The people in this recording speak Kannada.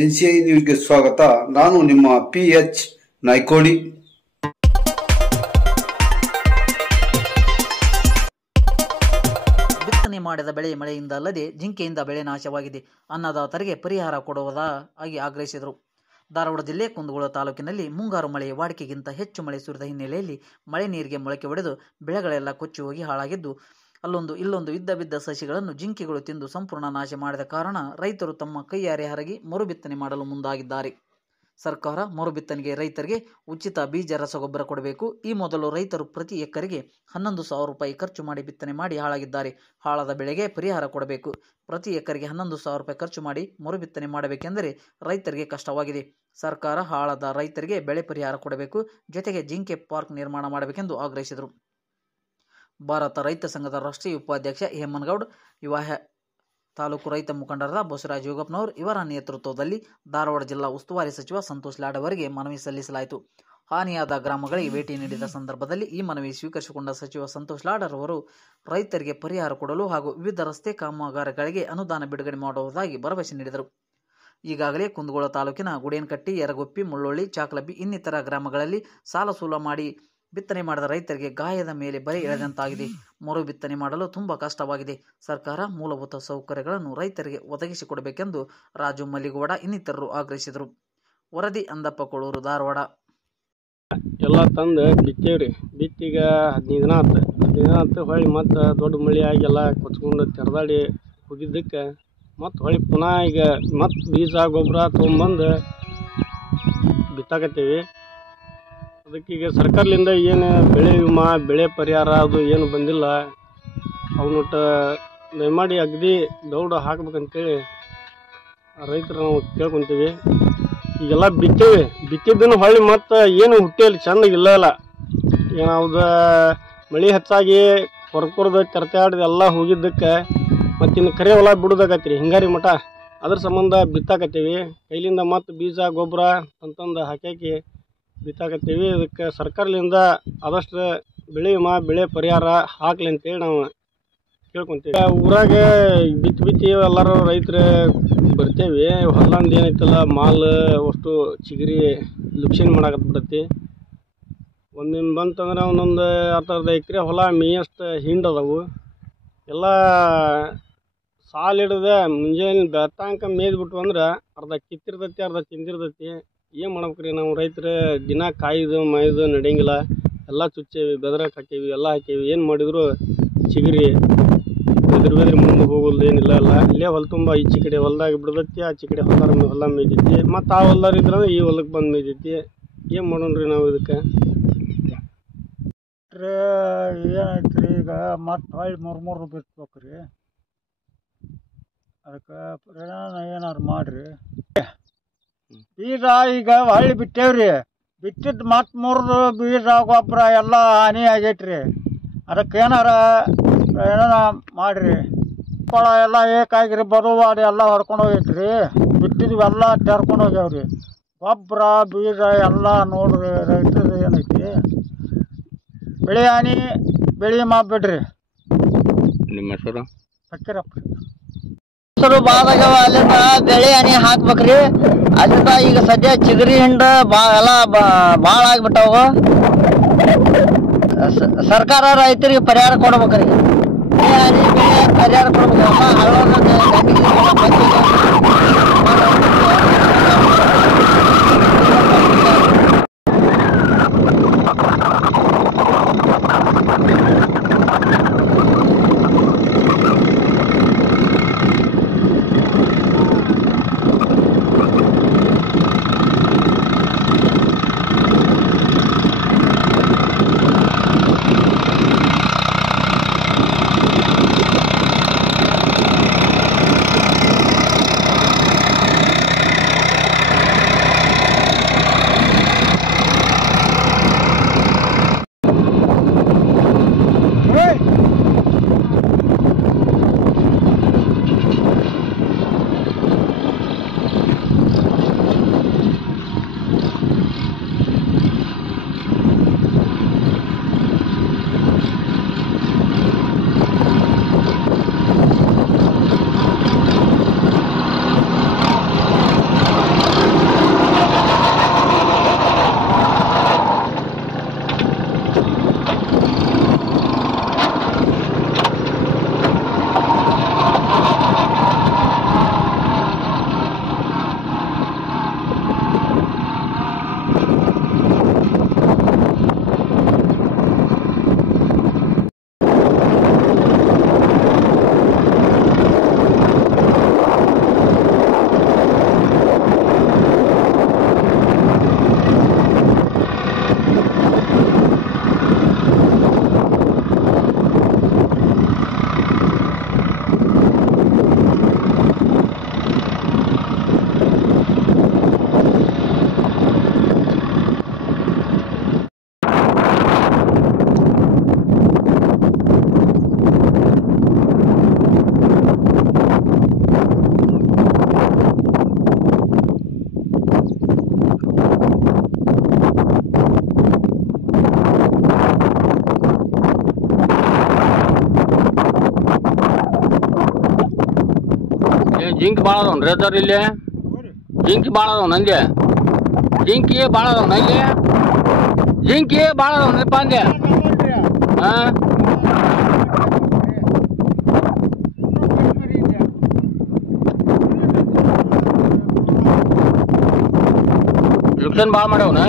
NCI ನ್ಯೂಸ್ಗೆ ಸ್ವಾಗತ. ನಾನು ನಿಮ್ಮ PH ನಾಯ್ಕೋಡಿ. ಬಿತ್ತನೆ ಮಾಡಿದ ಬೆಳೆ ಮಳೆಯಿಂದ ಅಲ್ಲದೆ ಜಿಂಕೆಯಿಂದ ಬೆಳೆ ನಾಶವಾಗಿದೆ. ಅನ್ನದಾತರಿಗೆ ಪರಿಹಾರ ಕೊಡುವುದಾಗಿ ಆಗ್ರಹಿಸಿದರು. ಧಾರವಾಡ ಜಿಲ್ಲೆ ಕುಂದಗೋಳ ತಾಲೂಕಿನಲ್ಲಿ ಮುಂಗಾರು ಮಳೆ ವಾಡಿಕೆಗಿಂತ ಹೆಚ್ಚು ಮಳೆ ಸುರಿದ ಹಿನ್ನೆಲೆಯಲ್ಲಿ ಮಳೆ ನೀರಿಗೆ ಮೊಳಕೆ ಒಡೆದು ಬೆಳೆಗಳೆಲ್ಲ ಕೊಚ್ಚಿ ಹೋಗಿ ಹಾಳಾಗಿದ್ದು, ಅಲ್ಲೊಂದು ಇಲ್ಲೊಂದು ಇದ್ದ ಬಿದ್ದ ಸಸಿಗಳನ್ನು ಜಿಂಕೆಗಳು ತಿಂದು ಸಂಪೂರ್ಣ ನಾಶ ಮಾಡಿದ ಕಾರಣ ರೈತರು ತಮ್ಮ ಕೈಯಾರೆ ಹರಗಿ ಮರುಬಿತ್ತನೆ ಮಾಡಲು ಮುಂದಾಗಿದ್ದಾರೆ. ಸರ್ಕಾರ ಮರುಬಿತ್ತನೆಗೆ ರೈತರಿಗೆ ಉಚಿತ ಬೀಜ ರಸಗೊಬ್ಬರ ಕೊಡಬೇಕು. ಈ ಮೊದಲು ರೈತರು ಪ್ರತಿ ಎಕರೆಗೆ 11,000 ರೂಪಾಯಿ ಖರ್ಚು ಮಾಡಿ ಬಿತ್ತನೆ ಮಾಡಿ ಹಾಳಾಗಿದ್ದಾರೆ. ಹಾಳಾದ ಬೆಳೆಗೆ ಪರಿಹಾರ ಕೊಡಬೇಕು. ಪ್ರತಿ ಎಕರೆಗೆ 11,000 ರೂಪಾಯಿ ಖರ್ಚು ಮಾಡಿ ಮರುಬಿತ್ತನೆ ಮಾಡಬೇಕೆಂದರೆ ರೈತರಿಗೆ ಕಷ್ಟವಾಗಿದೆ. ಸರ್ಕಾರ ಹಾಳಾದ ರೈತರಿಗೆ ಬೆಳೆ ಪರಿಹಾರ ಕೊಡಬೇಕು. ಜೊತೆಗೆ ಜಿಂಕೆ ಪಾರ್ಕ್ ನಿರ್ಮಾಣ ಮಾಡಬೇಕೆಂದು ಆಗ್ರಹಿಸಿದರು. ಭಾರತ ರೈತ ಸಂಘದ ರಾಷ್ಟ್ರೀಯ ಉಪಾಧ್ಯಕ್ಷ ಹೇಮನಗೌಡ, ಯುವ ತಾಲೂಕು ರೈತ ಮುಖಂಡರಾದ ಬಸವರಾಜ ಯೋಗಪ್ಪನವರು ಇವರ ನೇತೃತ್ವದಲ್ಲಿ ಧಾರವಾಡ ಜಿಲ್ಲಾ ಉಸ್ತುವಾರಿ ಸಚಿವ ಸಂತೋಷ್ ಲಾಡ್ ಅವರಿಗೆ ಮನವಿ ಸಲ್ಲಿಸಲಾಯಿತು. ಹಾನಿಯಾದ ಗ್ರಾಮಗಳಿಗೆ ಭೇಟಿ ನೀಡಿದ ಸಂದರ್ಭದಲ್ಲಿ ಈ ಮನವಿ ಸ್ವೀಕರಿಸಿಕೊಂಡ ಸಚಿವ ಸಂತೋಷ್ ಲಾಡ್ ಅವರು ರೈತರಿಗೆ ಪರಿಹಾರ ಕೊಡಲು ಹಾಗೂ ವಿವಿಧ ರಸ್ತೆ ಕಾಮಗಾರಿಗಳಿಗೆ ಅನುದಾನ ಬಿಡುಗಡೆ ಮಾಡುವುದಾಗಿ ಭರವಸೆ ನೀಡಿದರು. ಈಗಾಗಲೇ ಕುಂದಗೋಳ ತಾಲೂಕಿನ ಗುಡೇನಕಟ್ಟಿ, ಯರಗೊಪ್ಪಿ, ಮುಳ್ಳೊಳ್ಳಿ, ಚಾಕಲಬ್ಬಿ ಇನ್ನಿತರ ಗ್ರಾಮಗಳಲ್ಲಿ ಸಾಲ ಸೂಲ ಮಾಡಿ ಬಿತ್ತನೆ ಮಾಡಿದ ರೈತರಿಗೆ ಗಾಯದ ಮೇಲೆ ಬರೆ ಎಳೆದಂತಾಗಿದೆ. ಮರು ಬಿತ್ತನೆ ಮಾಡಲು ತುಂಬ ಕಷ್ಟವಾಗಿದೆ. ಸರ್ಕಾರ ಮೂಲಭೂತ ಸೌಕರ್ಯಗಳನ್ನು ರೈತರಿಗೆ ಒದಗಿಸಿಕೊಡಬೇಕೆಂದು ರಾಜು ಮಲ್ಲಿಗೌಡ ಇನ್ನಿತರರು ಆಗ್ರಹಿಸಿದರು. ವರದಿ ಅಂದಪ್ಪ ಕೊಳೂರು, ಧಾರವಾಡ. ಎಲ್ಲ ತಂದು ಬಿತ್ತೇವ್ರಿ. ಬಿತ್ತೀಗ 15 ದಿನ ಆತು. ಹೊಳ್ಳಿ ಮತ್ತು ದೊಡ್ಡ ಮಳೆ ಆಗಿ ಎಲ್ಲ ಕೊಚ್ಕೊಂಡು ತೆರೆದಾಡಿ ಹೋಗಿದ್ದಕ್ಕೆ ಮತ್ತು ಹೊಳ್ಳಿ ಪುನಃ ಈಗ ಮತ್ತು ಬೀಜ ಗೊಬ್ಬರ ತೊಗೊಂಬಂದು ಬಿತ್ತಾಕತ್ತೀವಿ. ಅದಕ್ಕೀಗ ಸರ್ಕಾರದಿಂದ ಏನು ಬೆಳೆ ವಿಮಾ, ಬೆಳೆ ಪರಿಹಾರ ಅದು ಏನು ಬಂದಿಲ್ಲ. ಅವನೊಟ್ಟು ದಯಮಾಡಿ ಅಗದಿ ದೌಡ ಹಾಕ್ಬೇಕಂತೇಳಿ ರೈತರು ನಾವು ಕೇಳ್ಕೊತೀವಿ. ಈಗೆಲ್ಲ ಬಿತ್ತೇವಿ. ಬಿತ್ತಿದ್ದನ್ನು ಹೊಳ್ಳಿ ಮತ್ತು ಏನು ಹುಟ್ಟಿಯಲ್ಲಿ ಚೆಂದಾಗಿಲ್ಲ. ಏನಾವ್ದು ಮಳೆ ಹೆಚ್ಚಾಗಿ ಕೊರ್ದು ತೆರತಾಡ್ದು ಎಲ್ಲ ಹೋಗಿದ್ದಕ್ಕೆ ಮತ್ತು ಇನ್ನು ಕರೆ ಹೊಲ ಬಿಡೋದಾಗತ್ರಿ ಹಿಂಗಾರಿ ಮಠ. ಅದ್ರ ಸಂಬಂಧ ಬಿತ್ತಾಕತ್ತೀವಿ. ಕೈಲಿಂದ ಮತ್ತು ಬೀಜ ಗೊಬ್ಬರ ಅಂತಂದು ಹಾಕಿ ಬಿತ್ತಾಕತ್ತೀವಿ. ಇದಕ್ಕೆ ಸರ್ಕಾರದಿಂದ ಆದಷ್ಟು ಬೆಳೆ ವಿಮಾ, ಬೆಳೆ ಪರಿಹಾರ ಹಾಕ್ಲಿ ಅಂತೇಳಿ ನಾವು ಕೇಳ್ಕೊತೀವಿ. ಊರಾಗ ಬಿತ್ತಿ ಎಲ್ಲರೂ ರೈತರು ಬರ್ತೇವೆ. ಹೊಲ್ದಂದು ಏನೈತಲ್ಲ ಮಾಲ್ ಅಷ್ಟು ಚಿಗರಿ ಲುಕ್ಷಣೆ ಮಾಡಾಕತ್ಬಿಡತ್ತಿ. ಒಂದಿನ ಬಂತಂದ್ರೆ ಒಂದೊಂದು 10 ಎಕರೆ ಹೊಲ ಮೇಯಷ್ಟು ಹಿಂಡದವು. ಎಲ್ಲ ಸಾಲು ಹಿಡ್ದು ಮುಂಜಾನೆ ಬೆಳತಂಕ ಮೇಯ್ದುಬಿಟ್ಟು ಅಂದ್ರೆ ಅರ್ಧ ಕಿತ್ತಿರ್ತೈತಿ, ಅರ್ಧ ತಿಂದಿರ್ತೈತಿ. ಏನು ಮಾಡ್ಬೇಕ್ರಿ ನಾವು ರೈತರು? ದಿನ ಕಾಯ್ದು ಮಾಯ್ದು ನಡೆಯಂಗಿಲ್ಲ. ಎಲ್ಲ ಚುಚ್ಚೇವಿ, ಬೆದರಕ್ಕೆ ಹಾಕೇವಿ, ಎಲ್ಲ ಹಾಕೇವಿ. ಏನು ಮಾಡಿದ್ರು ಚಿಗರಿ ಬೆದ್ರಿ ಮುಂದೆ ಹೋಗೋದು ಏನಿಲ್ಲ. ಇಲ್ಲೇ ಹೊಲ ತುಂಬ ಈಚೆ ಕಡೆ ಹೊಲ್ದಾಗ ಬಿಡ್ದೈತಿ, ಆಚೆ ಕಡೆ ಹೊಲ ಮೇಯ್ದೈತಿ. ಮತ್ತು ಆ ಹೊಲ್ದಾರ ಇದ್ರೆ ಈ ಹೊಲಕ್ಕೆ ಬಂದು ಮೇಯ್ದೈತಿ. ಏನು ಮಾಡೋಣ್ರಿ ನಾವು ಇದಕ್ಕೆ? ಏನಾಯ್ತು ರೀ, ಈಗ ಮತ್ತೆ ಹೊಳ್ಳಿ 3 ಬಿತ್ಬೇಕು ರೀ. ಅದಕ್ಕೆ ಏನಾರು ಮಾಡಿರಿ. ಬೀಜ ಈಗ ಹೊಳ್ಳಿ ಬಿಟ್ಟೇವ್ರಿ. ಬಿತ್ತಿದ್ದು ಮತ್ತೆ 3 ಬೀಜ ಗೊಬ್ಬರ ಎಲ್ಲ ಹಾನಿ ಆಗೈತ್ರಿ. ಅದಕ್ಕೆ ಏನಾರ ಮಾಡಿರಿ. ಕೊಳ ಎಲ್ಲ ಏಕಾಗಿರಿ ಬರುವಾಡಿ ಎಲ್ಲ ಹೊಡ್ಕೊಂಡು ಹೋಗೈತ್ರಿ. ಬಿತ್ತಿದ್ವಿ ಎಲ್ಲ ತೆರ್ಕೊಂಡು ಹೋಗ್ಯಾವ್ರಿ. ಗೊಬ್ಬರ ಬೀಜ ಎಲ್ಲ ನೋಡ್ರಿ ರೈತರು ಏನೈತಿ. ಬೆಳೆ ಹಾನಿ ಬೆಳೆ ಮಾಡಿಬಿಡ್ರಿ. ನಿಮ್ಮ ಹೆಸರು? ಫಕೀರಪ್ಪ. ಹೆಸರು ಬಾದಾಗವ. ಅಲ್ಲಿಂದ ಬೆಳೆ ಹನಿ ಹಾಕ್ಬೇಕ್ರಿ. ಅಲ್ಲಿಂದ ಈಗ ಸದ್ಯ ಚಿಗರಿ ಹಿಂಡ ಎಲ್ಲ ಭಾಳ ಆಗ್ಬಿಟ್ಟವು. ಸರ್ಕಾರ ರೈತರಿಗೆ ಪರಿಹಾರ ಕೊಡ್ಬೇಕ್ರಿ. ಬೆಳೆ ಹನಿ ಬೆಳೆ ಪರಿಹಾರ ಕೊಡ್ಬೇಕು. ಜಿಂಕಿ ಭಾಳ ಅದಾವನ್ರಿ ಅದಾರ ಇಲ್ಲಿ ಜಿಂಕಿ ಭಾಳ ಅದಾವ ನಂದೆ ಜಿಂಕಿ ಭಾಳ ಅದಾವ ನಂದೆ ಜಿಂಕಿ ಭಾಳ ಅದಾವನ್ರಿಪ್ಪ ಅಂದೆ ಹಾಂ ಲುಕ್ಷನ್ ಭಾಳ ಮಾಡ್ಯಾವನ